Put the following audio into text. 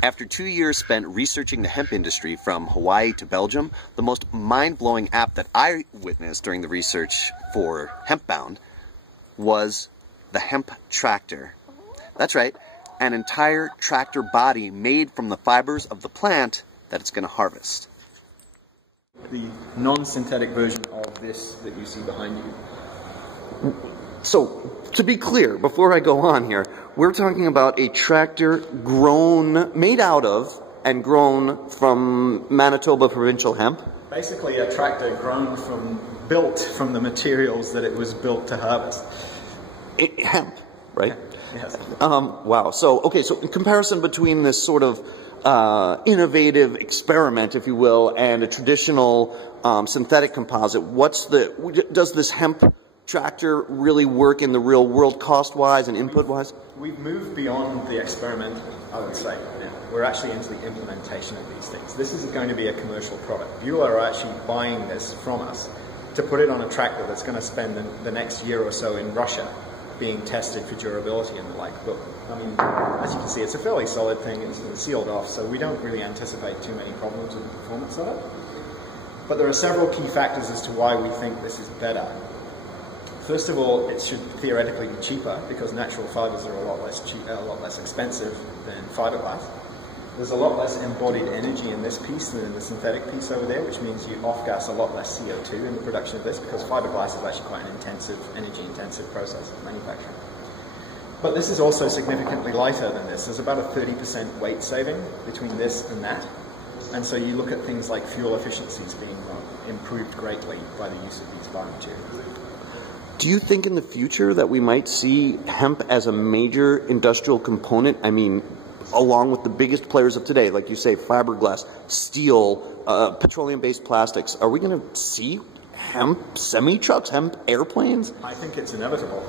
After 2 years spent researching the hemp industry from Hawaii to Belgium, the most mind-blowing app that I witnessed during the research for Hempbound was the Hemp tractor. That's right, an entire tractor body made from the fibers of the plant that it's going to harvest. The non-synthetic version of this that you see behind you. So, to be clear, before I go on here, we're talking about a tractor made out of and grown from Manitoba provincial hemp. Basically a tractor built from the materials that it was built to harvest. Hemp, right? Yes. Wow. So, okay, so in comparison between this sort of innovative experiment, if you will, and a traditional synthetic composite, does this hemp tractor really work in the real world cost-wise and input-wise? We've moved beyond the experiment, I would say. Now. We're actually into the implementation of these things. This is going to be a commercial product. You are actually buying this from us to put it on a tractor that's going to spend the next year or so in Russia being tested for durability and the like. But, I mean, as you can see, it's a fairly solid thing. It's sealed off, so we don't really anticipate too many problems with the performance of it. But there are several key factors as to why we think this is better. First of all, it should theoretically be cheaper because natural fibers are a lot less expensive than fiberglass. There's a lot less embodied energy in this piece than in the synthetic piece over there, which means you off-gas a lot less CO2 in the production of this because fiberglass is actually quite an energy-intensive process of manufacturing. But this is also significantly lighter than this. There's about a 30% weight saving between this and that. And so you look at things like fuel efficiencies being improved greatly by the use of these biomaterials. Do you think in the future that we might see hemp as a major industrial component? I mean, along with the biggest players of today, like you say, fiberglass, steel, petroleum-based plastics. Are we going to see hemp semi-trucks, hemp airplanes? I think it's inevitable.